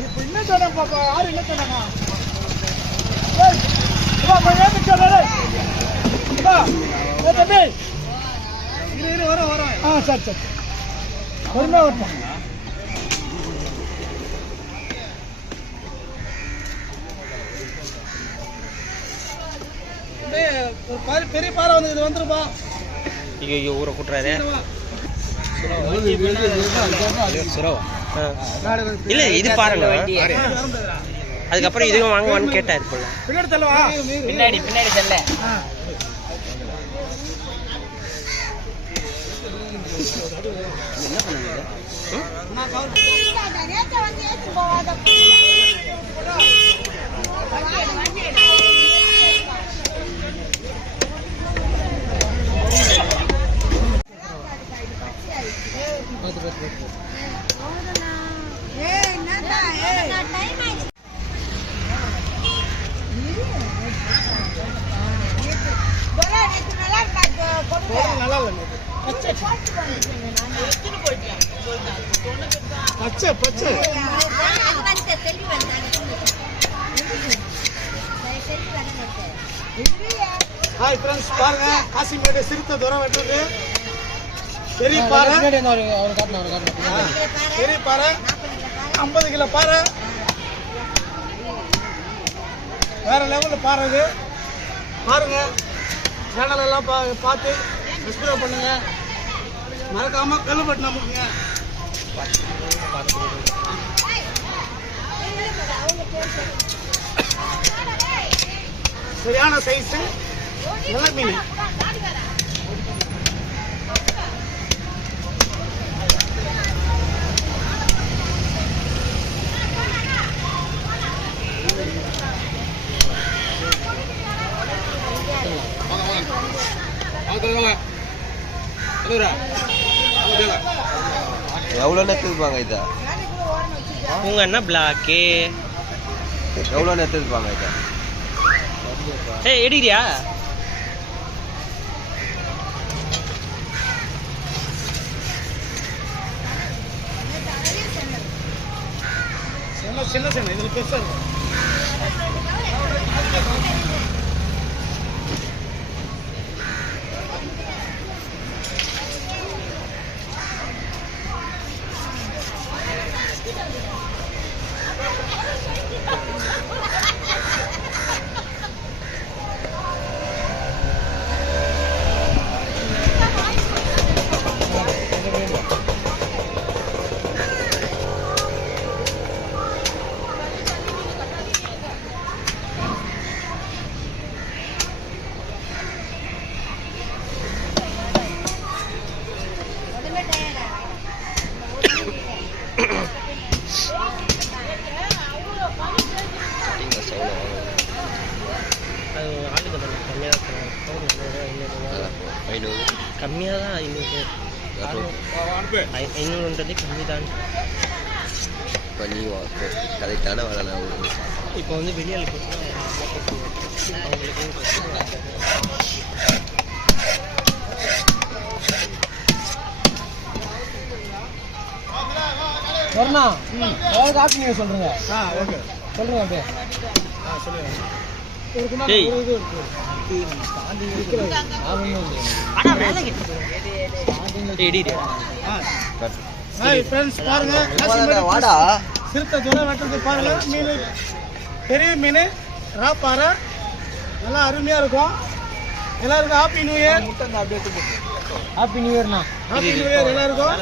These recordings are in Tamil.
இப்போ என்ன சொன்னேன் பாப்பா? யாரு என்ன சொன்னாங்க? ஏய், வா, போய் ஏத்து சொல்லு, டேய். வா, ஏய் தம்பி. ஆ சரி சரி. பொறுமையாக வரட்டும். பெரிய பாறை வந்து இது வந்துருப்பா ஐயோ ஊரை கூட்டுறாரு இல்ல இது பாருங்க. அதுக்கப்புறம் இதுவும் வாங்குவான்னு கேட்டாரு போல. பின்னாடி தள்ளவா பின்னாடி பின்னாடி செல்ல நல்லா இல்லை பச்சை பச்சை ஹாய் ஃப்ரெண்ட்ஸ் பாருங்க காசிமேடு சிறுத்தை தூரம் வெட்டுறது பெரிய பாறை பெரிய பாறை ஐம்பது கிலோ பாறை வேற லெவலில் பாறை இது. பாருங்க. சேனல் எல்லாம் பா பார்த்து சப்ஸ்கிரைப் பண்ணுங்க. மறக்காம கல்லுப்பட்டு நம்புங்க சரியான சைஸ் நல்ல மீன் எவ்வளோ நேரத்துக்குப்பாங்க இதை. உங்க என்ன பிளாக்கு எவ்வளோ நேரத்துக்குப்பாங்க இதை? ஏய் எடுக்கிறியா? சின்ன சின்ன சின்ன இதில் பெருசாக இருக்கும் அது ஆளுக்கு தானே கம்மியாக தான் தருவாங்க. ஐநூறு கம்மியாக தான் ஐநூறு ஐநூறுன்றதே கம்மி தான் இப்போ நீ கரெக்டான வேலை ஒரு இப்போ வந்து வெளியாளுக்கு அவங்களுக்கு வரணா ஏதாவது காப்பி நீங்க சொல்றீங்க. ஆ ஓகே. சொல்றீங்க அப்படியே. ஆ சொல்லுங்கள் வாடா. சிறுத்தை தூரம் வெட்டுறது பாருங்க. மீன் பெரிய மீன் ராப்பாறை நல்லா அருமையாக இருக்கும். எல்லாருக்கும் happy new year happy new இயர்ண்ணா happy new year எல்லாருக்கும்.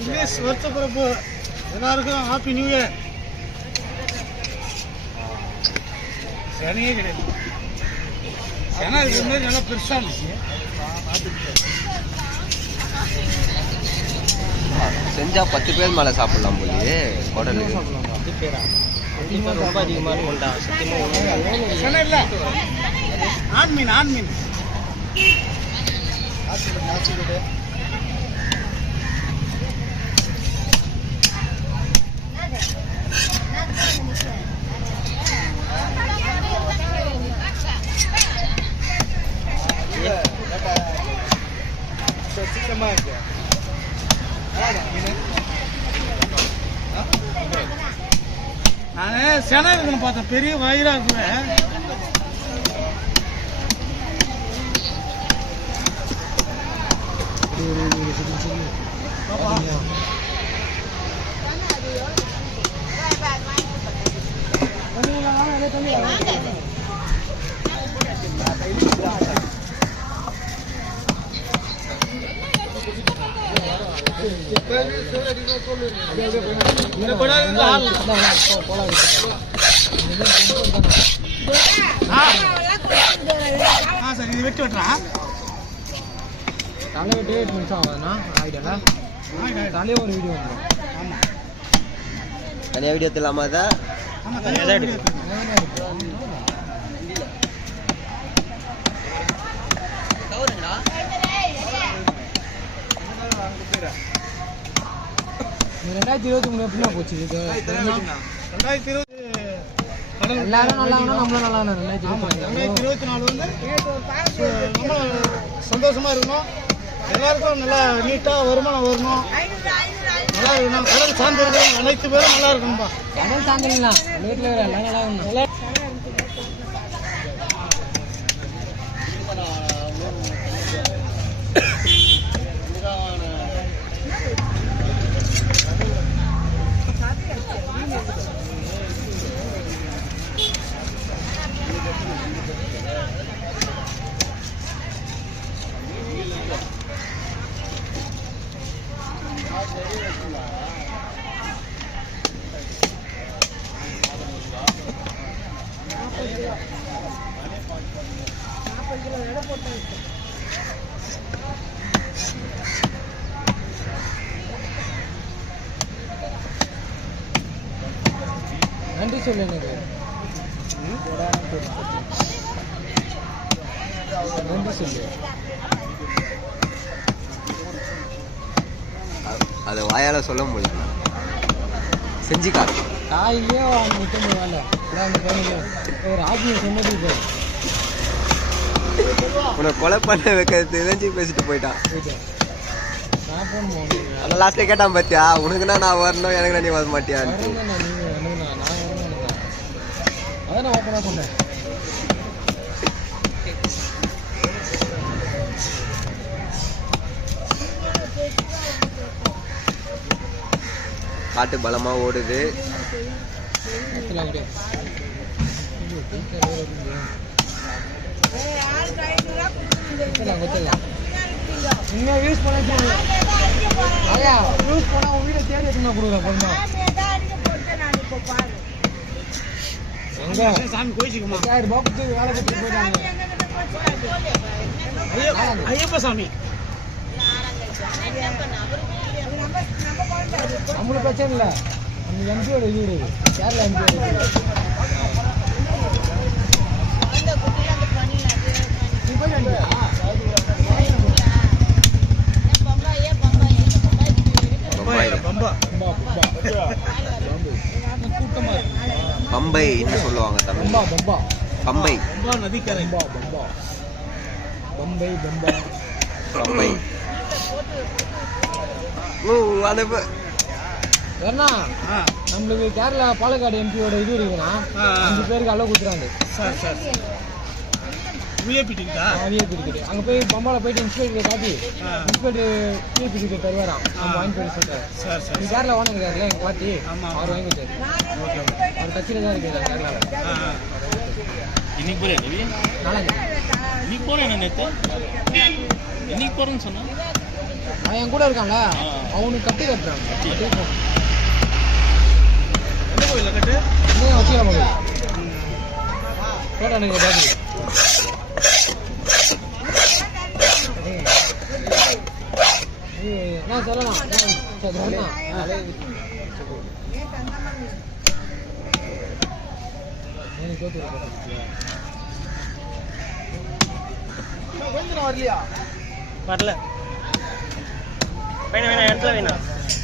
இங்கிலீஷ் வருஷ பிறப்பு எல்லாருக்கும் ஹாப்பி நியூ இயர் சனியே கிடையாது. சனா இது மாதிரி நல்லா பெருசாக இருந்துச்சு. செஞ்சா பத்து பேர் மேலே சாப்பிடலாம் போய் ஹோட்டலுக்கு இது பேரா? ரொம்ப அதிகமாக இருக்கும்டா சத்தியமாக இல்லை. ஆண் மீன் ஆண் மீன் சிக்கமா இருக்கு நான் சென இருக்குன்னு பார்த்தேன் பெரிய வயிறா கூட இந்த சரி இது வெட்டி வெட்டுறா தலை எட்டு நிமிஷம் ஆகுதுண்ணா தலையே ஒரு வீடியோ வந்துடும் ஆமாம் தனியாக வீடியோ தெரியலாமா அதை ஆமாம் தனியாக வெட்டு. ரெண்டாயிரத்தி இருபத்தி மூணு எப்படின்னா போச்சு இது? ரெண்டாயிரத்தி இருபது எல்லாரும் நல்லா நம்மளும் நல்லா ரெண்டாயிரத்தி இருபத்தி நாலு வந்து நம்ம சந்தோஷமா இருக்கணும் எல்லாருக்கும் நல்லா நீட்டாக வருமானம் வரணும். நல்லா இருக்கணும். கடல் சார்ந்திருக்கணும் அனைத்து பேரும் நல்லா இருக்கணும்பா. கடல் தாண்டிடலாம் வீட்டில் எல்லாம் நல்லா இருக்கணும் நன்றி சொல்லு எனக்கு நன்றி சொல்லு அதை வாயால் சொல்ல முடியல. செஞ்சு காட்டு. காயிலே அவங்க நிற்க பையனுக்கு ஒரு ஆத்மிய சொன்னது இப்போ உன்னை கொலை பண்ண வைக்கிறது தெரிஞ்சு பேசிட்டு போயிட்டான். போயிட்டேன் ஆனால் லாஸ்ட்டில் கேட்டான் பார்த்தியா உனக்குன்னா நான் வரணும்? எனக்கு நீ வர மாட்டியான்ட்டு காட்டு பலமாக ஓடுது. எடுத்துலாம் யூஸ் பண்ண ஐயா யூஸ் பண்ணால் உன் வீடை தேடி எடுத்துனா கொடுக்குறேன் பொண்ணு எங்க சாமி கோயிச்சுக்குமா பத்தாயிரம் ரூபாய் வேலை கொடுத்துட்டு போயிட்டாங்க ஐயப்ப சாமி நம்மளுக்கு பிரச்சனை இல்லை எம்பியோட வீடு கேரளா எம்பியோட இது நீ போயிட்டு வந்துட்டியா? பம்பாய் பம்பா. பம்பைன்னு சொல்லுவாங்க தமிழ். பம்பா பம்பா. பம்பை. பம்பா நதிக்கரை. பம்பா பம்பா. பம்பை பம்பா. பம்பை. ஓ அந்த ப- ஏன்னா நம்மளுக்கு கேரளா பாலக்காடு எம்பியோட இது இருக்குன்னா. அஞ்சு பேருக்கு அளவு கொடுத்துறாங்க சார் சார். விஐபி டிக்கெட்டா விஏபி டிக்கெட் அங்கே போய் பம்பால போயிட்டு இன்ஸ்பெக்டர் காட்டி. இன்ஸ்பெக்டர் விஏபி டிக்கெட் தருவாராம். நம்ம வாங்கி போய் சார் சார் கேரளா ஓனர் இருக்காருல்ல எங்கள் பாட்டி ஆமா. அவர் வாங்கி கொடுத்தாரு ஓகே அவர் கட்சியில் தான் இருக்கிறார் கேரளாவில். இன்னைக்கு போறியா ரவி நாளைக்கு. இன்னைக்கு போறேன் நேற்று இன்னைக்கு போறேன்னு சொன்னா? அவன் என் கூட இருக்கான்ல? அவனுக்கு கட்டி கட்டுறான். எந்த கோயிலில் கட்டு? எனக்கு பாட்டி நான் சொல்லலாம் நான் சொல்லலாம் எனக்கு தோத்து வரலையா? வரல. வேணா வேணா இடத்துல வேணா.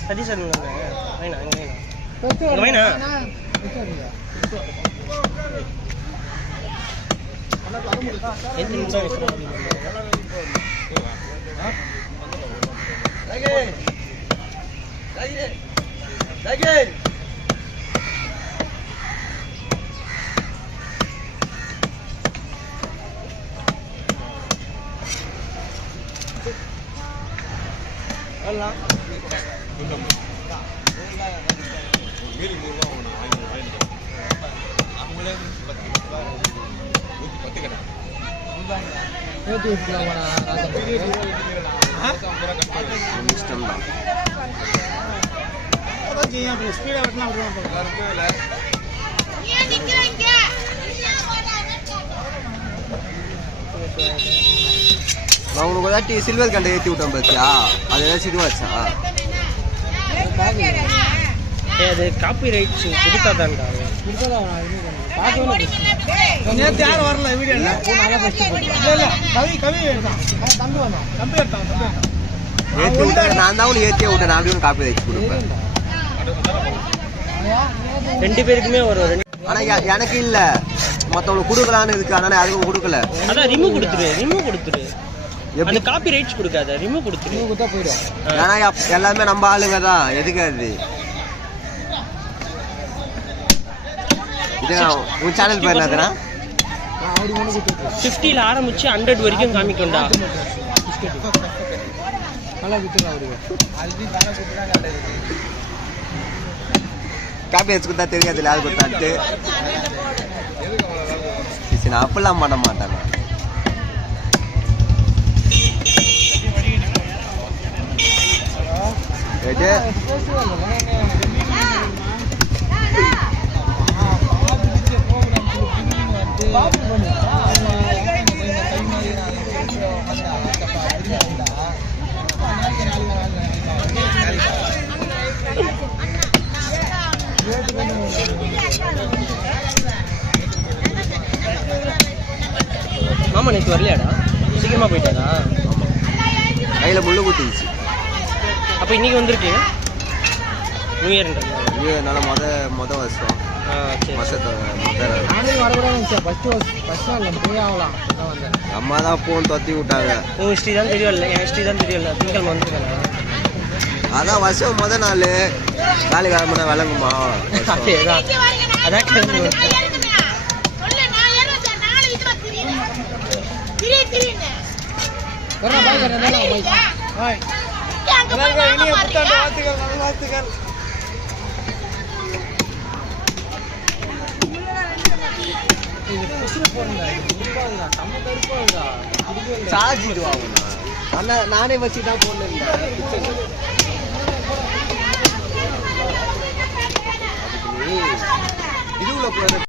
சதீஷ் சார் வேணா அங்கே வேணா. இங்க வைண்ணா. எத்தனை நிமிஷம் lagi lagi lagi Allah. Aku mulai ஸ்பீடாக வெட்டினா நான் உனக்கு ஒரு சில்வர் கண்டை ஏற்றி விட்டேன் பார்த்தியா அது ஏதாச்சும் இதுவாச்சா அது காப்பி ரைட்ஸ் கொடுத்தா தான்டா நான் நேற்று யாரும் வரல கவி கவி எடுத்தான் தம்பி வந்தான் தம்பி எடுத்தான் ஏற்றி விட்டேன் நான் தான் உனக்கு ஏற்றியே விட்டேன் நான் காப்பி வச்சு கொடுப்பேன் ரெண்டு பேருக்குமே ஒரு ஆனா எனக்கு இல்ல மத்தவங்களுக்கு கொடுக்கலான்னு இருக்கு ஆனா அதுக்கும் கொடுக்கல அதான் ரிமூவ் கொடுத்துரு ரிமூவ் கொடுத்துரு எப்படி காப்பி ரைட்ஸ் கொடுக்காத ரிமூவ் கொடுத்துரு ஏன்னா எல்லாமே நம்ம ஆளுங்க தான் எதுக்கு அது உன் சேனல் பேர் கொடுத்துருக்கேன் ஃபிஃப்டியில் ஆரம்பிச்சு ஹண்ட்ரட் வரைக்கும் காமிக்கும்டா. காப்பி வச்சு கொடுத்தா தெரியாது யார் கொடுத்தாட்டு சரி, நான் அப்பெல்லாம் பண்ண மாட்டேன். நான். நியூ இயர்ன்றது இது என்னால் மொத மொத வருஷம். அம்மா தான் ஃபோன் தொத்தி விட்டாங்க. உன் ஹிஸ்ட்ரி தான் தெரியும்ல. என் ஹிஸ்ட்ரி தான் தெரியும்ல. திங்கள் வந்துருக்கேன். அதான் வருஷம் முத நாள். காலி கிளம்புனா விளங்குமா? அதான் கிளம்பி வாழ்த்துக்கள் சார்ஜ் இது ஆகும்ண்ணா அண்ணா நானே வச்சு தான் போனேன் இதுவுல கூட